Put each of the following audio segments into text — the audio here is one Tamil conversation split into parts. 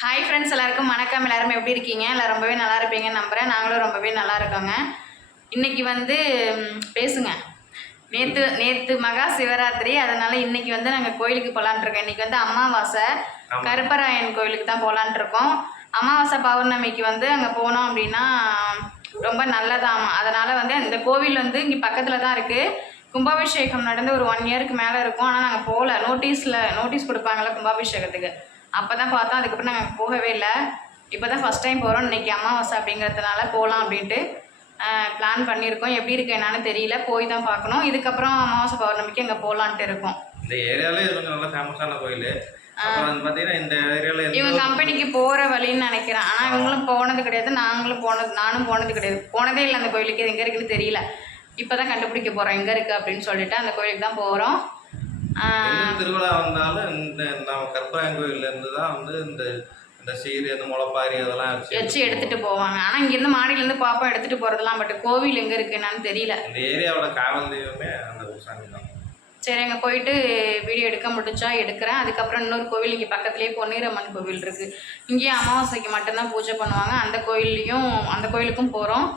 ஹாய் ஃப்ரெண்ட்ஸ், எல்லாருக்கும் வணக்கம். எல்லாரும் எப்படி இருக்கீங்க? எல்லாம் ரொம்பவே நல்லா இருப்பீங்கன்னு நம்புகிறேன். நாங்களும் ரொம்பவே நல்லா இருக்கோங்க. இன்றைக்கி பேசுங்க. நேற்று மகா சிவராத்திரி, அதனால் இன்றைக்கி நாங்கள் கோயிலுக்கு போகலான்ட்ருக்கோம். இன்றைக்கி அமாவாசை, கருப்பராயன் கோயிலுக்கு தான் போகலான்ட்ருக்கோம். அமாவாசை பௌர்ணமிக்கு அங்கே போனோம் அப்படின்னா ரொம்ப நல்லதாமா. அதனால் இந்த கோவில் இங்கே பக்கத்தில் தான் இருக்குது. கும்பாபிஷேகம் நடந்து ஒரு 1 இயருக்கு மேலே இருக்கும். ஆனால் நாங்கள் போகல. நோட்டீஸ் கொடுப்பாங்கள்ல கும்பாபிஷேகத்துக்கு, அப்போ தான் பார்த்தோம். அதுக்கப்புறம் நாங்கள் போகவே இல்லை. இப்போ தான் ஃபஸ்ட் டைம் போகிறோம். இன்றைக்கி அமாவாசை அப்படிங்கிறதுனால போகலாம் அப்படின்ட்டு பிளான் பண்ணியிருக்கோம். எப்படி இருக்கு என்னன்னு தெரியல, போய் தான் பார்க்கணும். இதுக்கப்புறம் அமாவாசை பௌர்ணமிக்கு அங்கே போகலான்ட்டு இருக்கோம். இந்த ஏரியாவில் இது கொஞ்சம் நல்லா ஃபேமஸான கோயில். அப்புறம் பார்த்தீங்கன்னா இந்த ஏரியாவில் இவங்க கம்பெனிக்கு போகிற வழின்னு நினைக்கிறேன். ஆனால் இவங்களும் போனது கிடையாது, நானும் போனது கிடையாது. போனதே இல்லை அந்த கோயிலுக்கு. இது எங்கே இருக்குன்னு தெரியல. இப்போ தான் கண்டுபிடிக்க போகிறோம் எங்கே இருக்குது அப்படின்னு சொல்லிட்டு. அந்த கோயிலுக்கு தான் போகிறோம். திருவிழா வந்தாலும் இந்த நம்ம கற்பராயன் கோயிலேருந்து தான் இந்த இந்த சீரி அந்த முளைப்பாரி அதெல்லாம் வச்சு எடுத்துகிட்டு போவாங்க. ஆனால் இங்கேருந்து மாடியிலேருந்து பாப்பா எடுத்துகிட்டு போகிறதெல்லாம். பட் கோவில் எங்கே இருக்குது என்னன்னு தெரியல. இந்த ஏரியாவோட காவல் தெய்வமே அந்த ஊசாமி தான். சரி, அங்கே போயிட்டு வீடியோ எடுக்க முடிச்சா எடுக்கிறேன். அதுக்கப்புறம் இன்னொரு கோவில் இங்கே பக்கத்துலேயே பொன்னிரம்மன் கோவில் இருக்குது. இங்கேயும் அமாவாசைக்கு மட்டும்தான் பூஜை பண்ணுவாங்க. அந்த கோயிலுக்கும் போகிறோம்.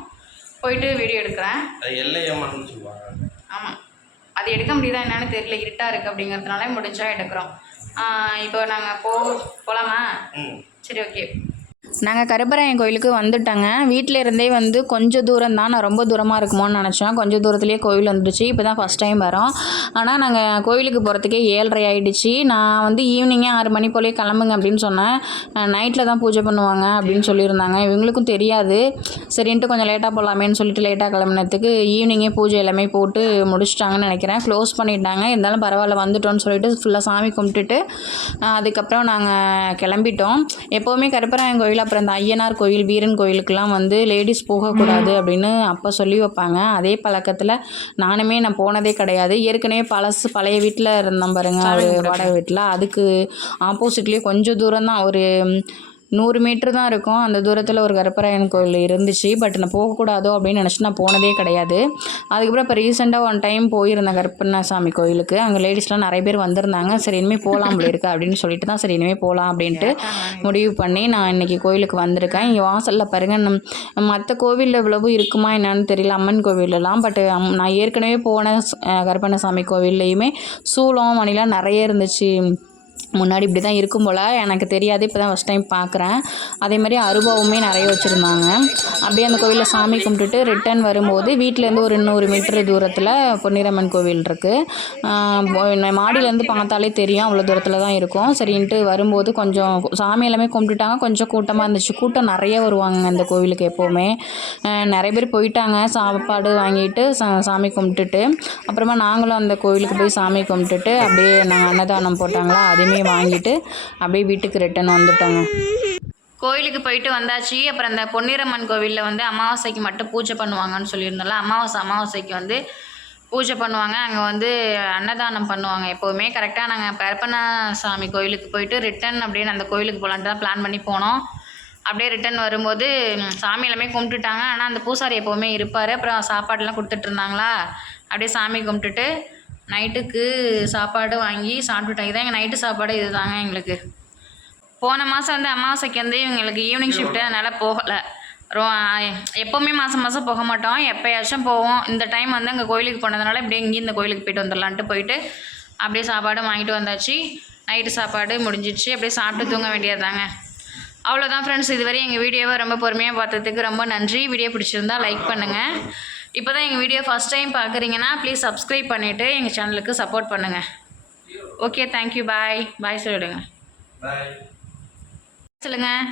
போயிட்டு வீடியோ எடுக்கிறேன். எல்லையம்மன் சொல்லுவாங்க. ஆமாம், அது எடுக்க முடியுதா என்னன்னு தெரியல. இருட்டாக இருக்குது அப்படிங்கிறதுனால முடிஞ்சா எடுக்கிறோம். இப்போ நாங்கள் போகலாமா? சரி, ஓகே. நாங்கள் கருப்பராயன் கோயிலுக்கு வந்துட்டோங்க. வீட்டில் இருந்தே கொஞ்சம் தூரம் தான். நான் ரொம்ப தூரமாக இருக்குமோன்னு நினச்சேன். கொஞ்சம் தூரத்துலேயே கோயில் வந்துடுச்சு. இப்போ தான் ஃபஸ்ட் டைம் வரோம். ஆனால் நாங்கள் கோயிலுக்கு போகிறதுக்கே 7:30 ஆகிடுச்சு. நான் ஈவினிங்கே 6 மணி போலே கிளம்புங்க அப்படின்னு சொன்னேன். நைட்டில் தான் பூஜை பண்ணுவாங்க அப்படின்னு சொல்லியிருந்தாங்க. இவங்களுக்கும் தெரியாது. சரின்ட்டு கொஞ்சம் லேட்டாக போகலாமேன்னு சொல்லிட்டு லேட்டாக கிளம்புனதுக்கு ஈவினிங்கே பூஜை எல்லாமே போட்டு முடிச்சிட்டாங்கன்னு நினைக்கிறேன். க்ளோஸ் பண்ணிட்டாங்க. இருந்தாலும் பரவாயில்ல, வந்துட்டோன்னு சொல்லிட்டு ஃபுல்லாக சாமி கும்பிட்டுட்டு அதுக்கப்புறம் நாங்கள் கிளம்பிட்டோம். எப்போவுமே கருப்பராயன் கோயில் அப்புறம் இந்த ஐயனார் கோயில், வீரன் கோயிலுக்கெல்லாம் லேடிஸ் போகக்கூடாது அப்படின்னு அப்போ சொல்லி வைப்பாங்க. அதே பழக்கத்தில் நான் போனதே கிடையாது. ஏற்கனவே பழைய வீட்டில் இருந்தோம் பாருங்க, ஒரு வாடகை வீட்டில். அதுக்கு ஆப்போசிட்லேயே கொஞ்சம் தூரம் தான், ஒரு 100 மீட்டர் தான் இருக்கும். அந்த தூரத்தில் ஒரு கருப்பராயன் கோயில் இருந்துச்சு. பட் நான் போகக்கூடாதோ அப்படின்னு நினச்சி நான் போனதே கிடையாது. அதுக்கப்புறம் இப்போ ரீசெண்டாக 1 டைம் போயிருந்தேன் கருப்பண்ணசாமி கோயிலுக்கு. அங்கே லேடிஸ்லாம் நிறைய பேர் வந்திருந்தாங்க. சரி, இனிமேல் போகலாம் அப்படி இருக்குது அப்படின்னு சொல்லிட்டு தான் சரி இனிமேல் போகலாம் அப்படின்ட்டு முடிவு பண்ணி நான் இன்றைக்கி கோயிலுக்கு வந்திருக்கேன். இங்கே வாசலில் பாருங்கள், மற்ற கோவிலில் இவ்வளவு இருக்குமா என்னன்னு தெரியல, அம்மன் கோவிலெல்லாம். பட் நான் ஏற்கனவே போன கருப்பண்ணசாமி கோவில்லையுமே சூளம் மணிலாம் நிறைய இருந்துச்சு. முன்னாடி இப்படி தான் இருக்கும் போல், எனக்கு தெரியாது. இப்போ தான் ஃபஸ்ட் டைம் பார்க்குறேன். அதே மாதிரி அருபாவுமே நிறைய வச்சுருந்தாங்க. அப்படியே அந்த கோவிலில் சாமி கும்பிட்டுட்டு ரிட்டன் வரும்போது வீட்டிலேருந்து ஒரு 100 மீட்டர் தூரத்தில் பொன்னிரம்மன் கோவில் இருக்குது. மாடியிலேருந்து பார்த்தாலே தெரியும், அவ்வளோ தூரத்தில் தான் இருக்கும். சரின்ட்டு வரும்போது கொஞ்சம் சாமி எல்லாமே கும்பிட்டுட்டாங்க. கொஞ்சம் கூட்டமாக இருந்துச்சு. கூட்டம் நிறைய வருவாங்க இந்த கோவிலுக்கு எப்போவுமே. நிறைய பேர் போயிட்டாங்க சாப்பாடு வாங்கிட்டு சாமி கும்பிட்டுட்டு. அப்புறமா நாங்களும் அந்த கோவிலுக்கு போய் சாமி கும்பிட்டுட்டு அப்படியே நாங்கள் அன்னதானம் போட்டாங்களா, அதையுமே வாங்கிட்டு அப்படியே வீட்டுக்கு ரிட்டன் வந்துட்டோங்க. கோயிலுக்கு போயிட்டு வந்தாச்சு. அப்புறம் அந்த பொன்னிரம்மன் கோவிலில் அமாவாசைக்கு மட்டும் பூஜை பண்ணுவாங்கன்னு சொல்லியிருந்தோம்ல. அமாவாசைக்கு பூஜை பண்ணுவாங்க. அங்கே அன்னதானம் பண்ணுவாங்க எப்போவுமே. கரெக்டாக நாங்கள் கருப்பண்ணசாமி கோயிலுக்கு போயிட்டு ரிட்டன் அப்படின்னு அந்த கோயிலுக்கு போகலான்ட்டு தான் பிளான் பண்ணி போனோம். அப்படியே ரிட்டன் வரும்போது சாமி எல்லாமே கும்பிட்டுட்டாங்க. ஆனால் அந்த பூசாரி எப்போவுமே இருப்பார். அப்புறம் சாப்பாடெலாம் கொடுத்துட்ருந்தாங்களா, அப்படியே சாமி கும்பிட்டுட்டு நைட்டுக்கு சாப்பாடு வாங்கி சாப்பிட்டுட்டோம். இதான் எங்கள் நைட்டு சாப்பாடு இது தாங்க எங்களுக்கு. போன மாதம் அமாவாசைக்கு எங்களுக்கு ஈவினிங் ஷிஃப்ட்டு, அதனால் போகலை. எப்போவுமே மாதம் போக மாட்டோம், எப்போயாச்சும் போவோம். இந்த டைம் அங்கே கோயிலுக்கு போனதுனால இப்படியே இங்கேயும் இந்த கோயிலுக்கு போயிட்டு வந்துடலான்ட்டு போயிட்டு அப்படியே சாப்பாடு வாங்கிட்டு வந்தாச்சு. நைட்டு சாப்பாடு முடிஞ்சிடுச்சு. அப்படியே சாப்பிட்டு தூங்க வேண்டியது தாங்க. அவ்வளோதான் ஃப்ரெண்ட்ஸ். இதுவரை எங்கள் வீடியோவை ரொம்ப பொறுமையாக பார்த்ததுக்கு ரொம்ப நன்றி. வீடியோ பிடிச்சிருந்தா லைக் பண்ணுங்கள். இப்போ தான் எங்கள் வீடியோ ஃபஸ்ட் டைம் பார்க்குறீங்கன்னா ப்ளீஸ் சப்ஸ்கிரைப் பண்ணிவிட்டு எங்கள் சேனலுக்கு சப்போர்ட் பண்ணுங்கள். ஓகே, தேங்க்யூ, பாய். பாய் சொல்லிவிடுங்க. சொல்லுங்கள்,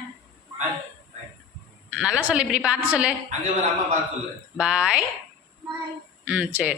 நல்லா சொல்லு, இப்படி பார்த்து சொல்லு. பாய். சரி.